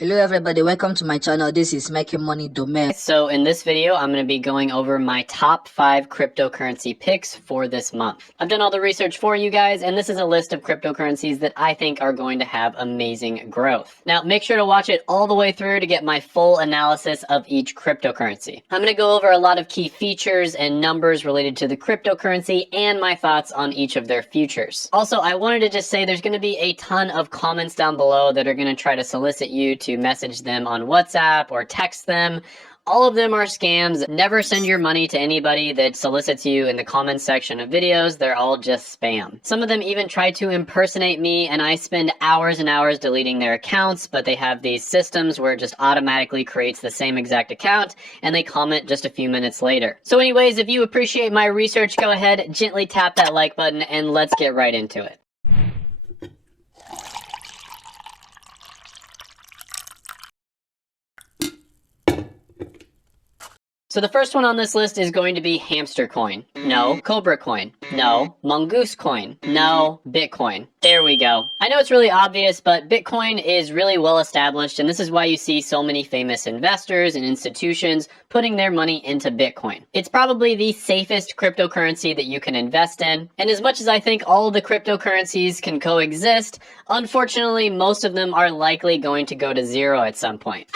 Hello everybody, welcome to my channel. This is Making Money Domain. So in this video, I'm going to be going over my top 5 cryptocurrency picks for this month. I've done all the research for you guys, and this is a list of cryptocurrencies that I think are going to have amazing growth. Now, make sure to watch it all the way through to get my full analysis of each cryptocurrency. I'm going to go over a lot of key features and numbers related to the cryptocurrency and my thoughts on each of their futures. Also, I wanted to just say there's going to be a ton of comments down below that are going to try to solicit you to message them on WhatsApp or text them. All of them are scams. Never send your money to anybody that solicits you in the comments section of videos. They're all just spam. Some of them even try to impersonate me, and I spend hours and hours deleting their accounts, but they have these systems where it just automatically creates the same exact account, and they comment just a few minutes later. So anyways, if you appreciate my research, go ahead, gently tap that like button, and let's get right into it. So the first one on this list is going to be Hamster Coin. No. Cobra Coin. No. Mongoose Coin. No. Bitcoin. There we go. I know it's really obvious, but Bitcoin is really well established, and this is why you see so many famous investors and institutions putting their money into Bitcoin. It's probably the safest cryptocurrency that you can invest in, and as much as I think all of the cryptocurrencies can coexist, unfortunately, most of them are likely going to go to zero at some point.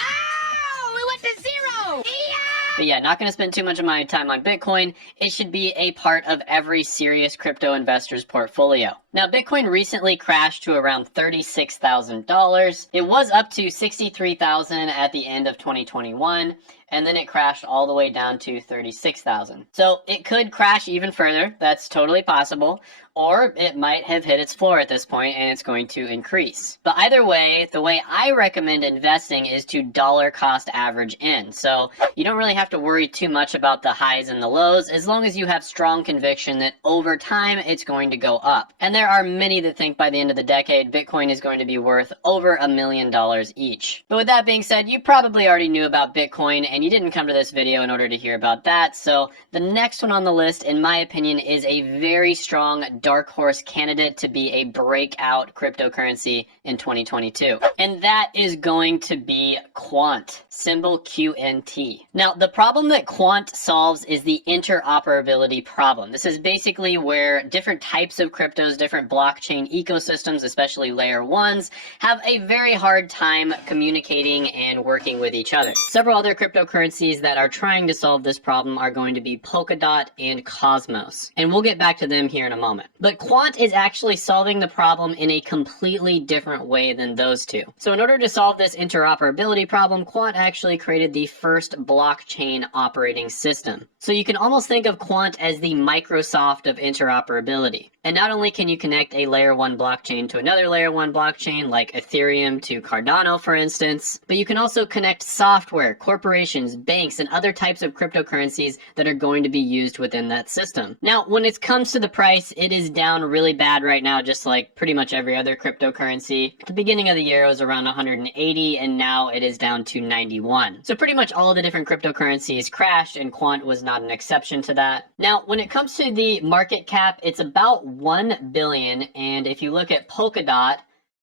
But yeah, not going to spend too much of my time on Bitcoin. It should be a part of every serious crypto investor's portfolio. Now, Bitcoin recently crashed to around $36,000. It was up to $63,000 at the end of 2021, and then it crashed all the way down to $36,000. So it could crash even further. That's totally possible. Or it might have hit its floor at this point and it's going to increase. But either way, the way I recommend investing is to dollar cost average in. So you don't really have to worry too much about the highs and the lows as long as you have strong conviction that over time it's going to go up. And there are many that think by the end of the decade, Bitcoin is going to be worth over $1 million each. But with that being said, you probably already knew about Bitcoin and you didn't come to this video in order to hear about that. So the next one on the list, in my opinion, is a very strong dark horse candidate to be a breakout cryptocurrency in 2022. And that is going to be Quant, symbol QNT. Now, the problem that Quant solves is the interoperability problem. This is basically where different types of cryptos, different blockchain ecosystems, especially layer ones, have a very hard time communicating and working with each other. Several other cryptocurrencies that are trying to solve this problem are going to be Polkadot and Cosmos. And we'll get back to them here in a moment. But Quant is actually solving the problem in a completely different way than those two. So in order to solve this interoperability problem, Quant actually created the first blockchain operating system. So you can almost think of Quant as the Microsoft of interoperability. And not only can you connect a layer 1 blockchain to another layer 1 blockchain like Ethereum to Cardano, for instance, but you can also connect software, corporations, banks, and other types of cryptocurrencies that are going to be used within that system. Now, when it comes to the price, it is down really bad right now, just like pretty much every other cryptocurrency. At the beginning of the year, it was around 180, and now it is down to 91. So pretty much all of the different cryptocurrencies crashed, and Quant was not an exception to that. Now, when it comes to the market cap, it's about 1 billion, and if you look at Polkadot,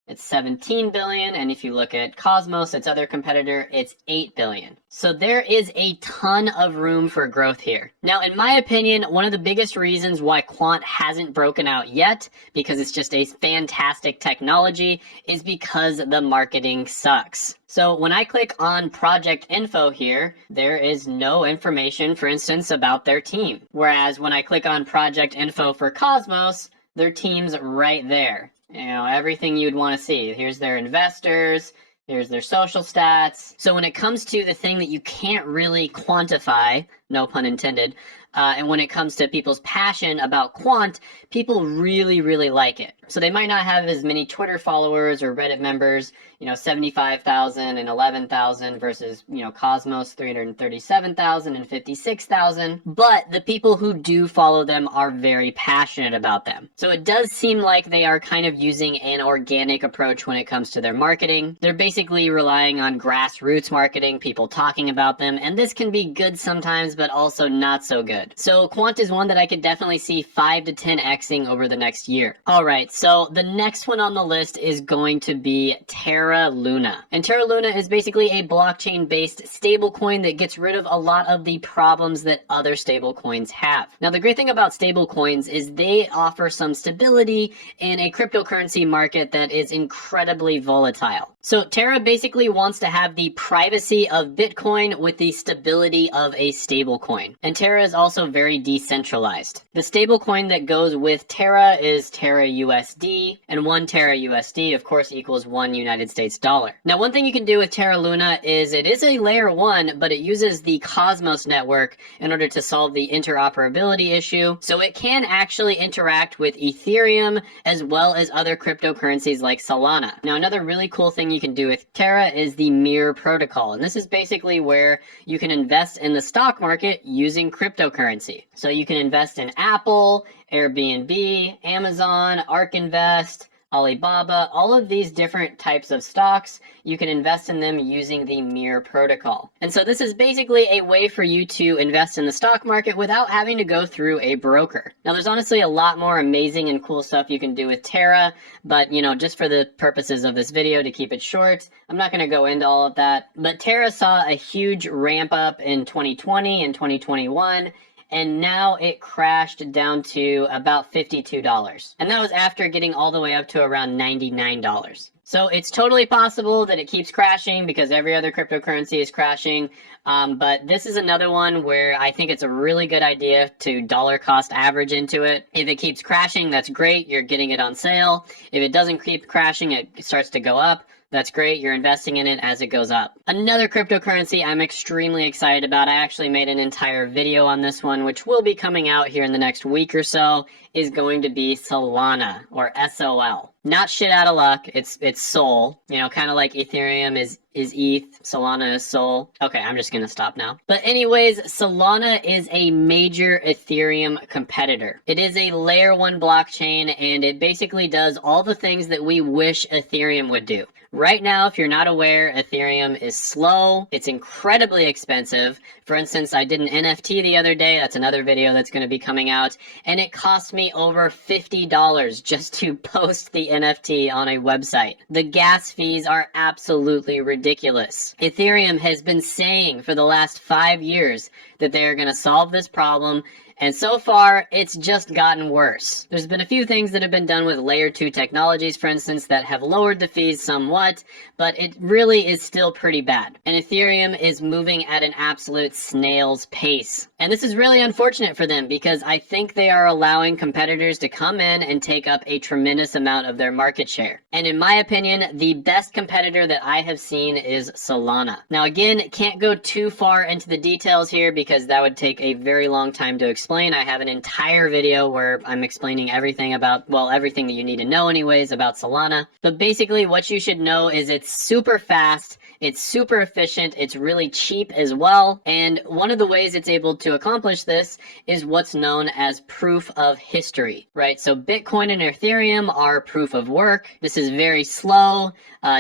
it's 17 billion, and if you look at Cosmos, its other competitor, it's 8 billion. So there is a ton of room for growth here. Now, in my opinion, one of the biggest reasons why Quant hasn't broken out yet, because it's just a fantastic technology, is because the marketing sucks. So when I click on project info here, there is no information, for instance, about their team. Whereas when I click on project info for Cosmos, their team's right there. You know, everything you'd want to see. Here's their investors, here's their social stats. So when it comes to the thing that you can't really quantify, no pun intended, and when it comes to people's passion about Quant, people really, really like it. So they might not have as many Twitter followers or Reddit members, 75,000 and 11,000 versus, Cosmos, 337,000 and 56,000. But the people who do follow them are very passionate about them. So it does seem like they are kind of using an organic approach when it comes to their marketing. They're basically relying on grassroots marketing, people talking about them, and this can be good sometimes, but also not so good. good. So Quant is one that I could definitely see 5 to 10xing over the next year. All right, so the next one on the list is going to be Terra Luna. And Terra Luna is basically a blockchain-based stablecoin that gets rid of a lot of the problems that other stablecoins have. Now, the great thing about stablecoins is they offer some stability in a cryptocurrency market that is incredibly volatile. So Terra basically wants to have the privacy of Bitcoin with the stability of a stablecoin. And Terra is also very decentralized. The stablecoin that goes with Terra is Terra USD, and 1 Terra USD, of course, equals 1 United States dollar. Now, one thing you can do with Terra Luna is it is a layer 1, but it uses the Cosmos network in order to solve the interoperability issue. So it can actually interact with Ethereum as well as other cryptocurrencies like Solana. Now, another really cool thing you can do with Terra is the MIR protocol. And this is basically where you can invest in the stock market using cryptocurrency. So you can invest in Apple, Airbnb, Amazon, ARK Invest, Alibaba, all of these different types of stocks, you can invest in them using the MIR protocol. And so this is basically a way for you to invest in the stock market without having to go through a broker. Now, there's honestly a lot more amazing and cool stuff you can do with Terra, but just for the purposes of this video, to keep it short, I'm not going to go into all of that. But Terra saw a huge ramp up in 2020 and 2021. And now it crashed down to about $52. And that was after getting all the way up to around $99. So it's totally possible that it keeps crashing because every other cryptocurrency is crashing. But this is another one where I think it's a really good idea to dollar cost average into it. If it keeps crashing, that's great. You're getting it on sale. If it doesn't keep crashing, it starts to go up. That's great. You're investing in it as it goes up. Another cryptocurrency I'm extremely excited about, I actually made an entire video on this one, which will be coming out here in the next week or so, is going to be Solana, or SOL. Not shit out of luck. It's Sol. Kind of like Ethereum is ETH, Solana is Sol. Okay, I'm just gonna stop now. But anyways, Solana is a major Ethereum competitor. It is a layer 1 blockchain, and it basically does all the things that we wish Ethereum would do. Right now, if you're not aware, Ethereum is slow. It's incredibly expensive. For instance, I did an NFT the other day. That's another video that's going to be coming out. And it cost me over $50 just to post the NFT on a website. The gas fees are absolutely ridiculous. Ethereum has been saying for the last 5 years that they are going to solve this problem. And so far, it's just gotten worse. There's been a few things that have been done with layer 2 technologies, for instance, that have lowered the fees somewhat, but it really is still pretty bad. And Ethereum is moving at an absolute snail's pace. And this is really unfortunate for them because I think they are allowing competitors to come in and take up a tremendous amount of their market share. And in my opinion, the best competitor that I have seen is Solana. Now again, can't go too far into the details here because that would take a very long time to explain. I have an entire video where I'm explaining everything about, well, everything that you need to know anyways about Solana. But basically what you should know is it's super fast, it's super efficient, it's really cheap as well. And one of the ways it's able to accomplish this is what's known as proof of history, right? So Bitcoin and Ethereum are proof of work. This is very slow,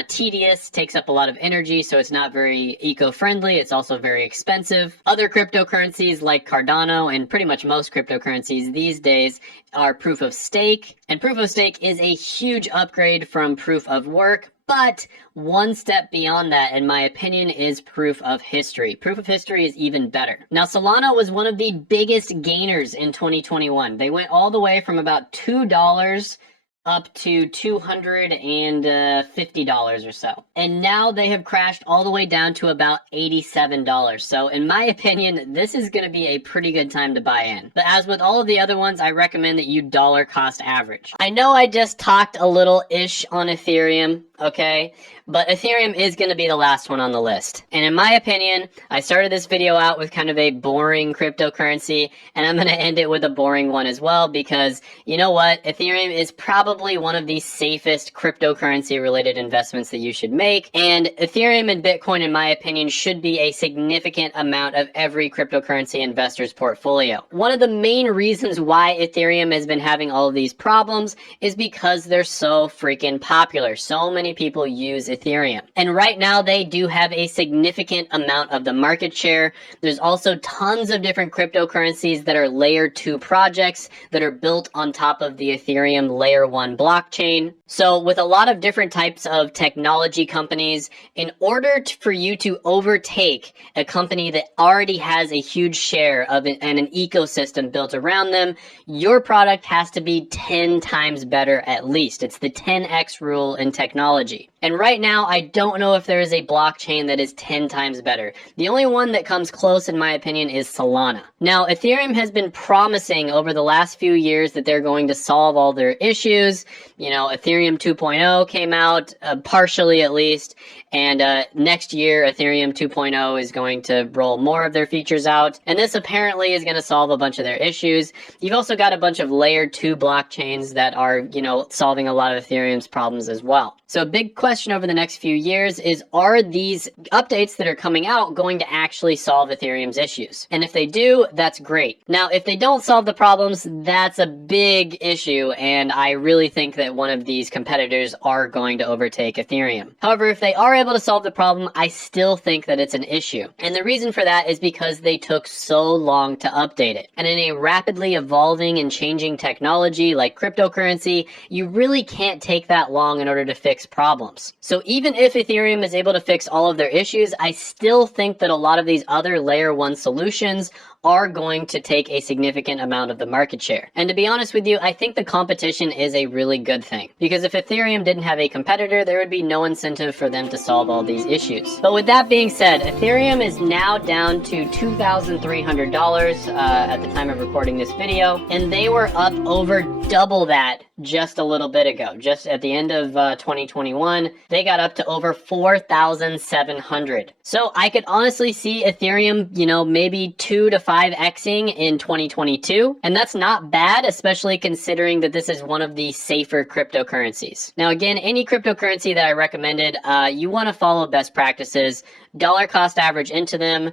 tedious, takes up a lot of energy, so it's not very eco-friendly. It's also very expensive. Other cryptocurrencies like Cardano and pretty much most cryptocurrencies these days are proof of stake. And proof of stake is a huge upgrade from proof of work. But one step beyond that, in my opinion, is proof of history. Proof of history is even better. Now, Solana was one of the biggest gainers in 2021. They went all the way from about $2 up to $250 or so. And now they have crashed all the way down to about $87. So in my opinion, this is going to be a pretty good time to buy in. But as with all of the other ones, I recommend that you dollar cost average. I know I just talked a little ish on Ethereum, okay? But Ethereum is going to be the last one on the list. And in my opinion, I started this video out with kind of a boring cryptocurrency, and I'm going to end it with a boring one as well, because you know what? Ethereum is probably one of the safest cryptocurrency related investments that you should make. And Ethereum and Bitcoin, in my opinion, should be a significant amount of every cryptocurrency investor's portfolio. One of the main reasons why Ethereum has been having all of these problems is because they're so freaking popular. So many many people use Ethereum. And right now they do have a significant amount of the market share. There's also tons of different cryptocurrencies that are layer 2 projects that are built on top of the Ethereum layer 1 blockchain. So with a lot of different types of technology companies, in order for you to overtake a company that already has a huge share of it and an ecosystem built around them, your product has to be 10 times better at least. It's the 10x rule in technology. And right now, I don't know if there is a blockchain that is 10 times better. The only one that comes close, in my opinion, is Solana. Now, Ethereum has been promising over the last few years that they're going to solve all their issues. You know, Ethereum 2.0 came out, partially at least, and next year, Ethereum 2.0 is going to roll more of their features out, and this apparently is going to solve a bunch of their issues. You've also got a bunch of layer 2 blockchains that are, you know, solving a lot of Ethereum's problems as well. So a big question over the next few years is, are these updates that are coming out going to actually solve Ethereum's issues? And if they do, that's great. Now, if they don't solve the problems, that's a big issue, and I really think that one of these competitors are going to overtake Ethereum. However, if they are able to solve the problem, I still think that it's an issue. And the reason for that is because they took so long to update it. And in a rapidly evolving and changing technology like cryptocurrency, you really can't take that long in order to fix problems. So even if Ethereum is able to fix all of their issues, I still think that a lot of these other layer 1 solutions are going to take a significant amount of the market share. And to be honest with you, I think the competition is a really good thing, because if Ethereum didn't have a competitor, there would be no incentive for them to solve all these issues. But with that being said, Ethereum is now down to $2,300 at the time of recording this video, and they were up over double that just a little bit ago. Just at the end of 2021, they got up to over 4,700. So I could honestly see Ethereum, you know, maybe 2 to 5xing in 2022. And that's not bad, especially considering that this is one of the safer cryptocurrencies. Now, again, any cryptocurrency that I recommended, you want to follow best practices, dollar cost average into them,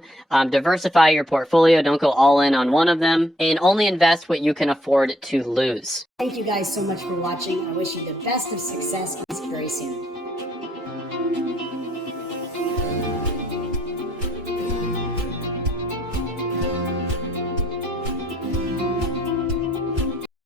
diversify your portfolio, don't go all in on one of them, and only invest what you can afford to lose. Thank you guys so much for watching. I wish you the best of success very soon.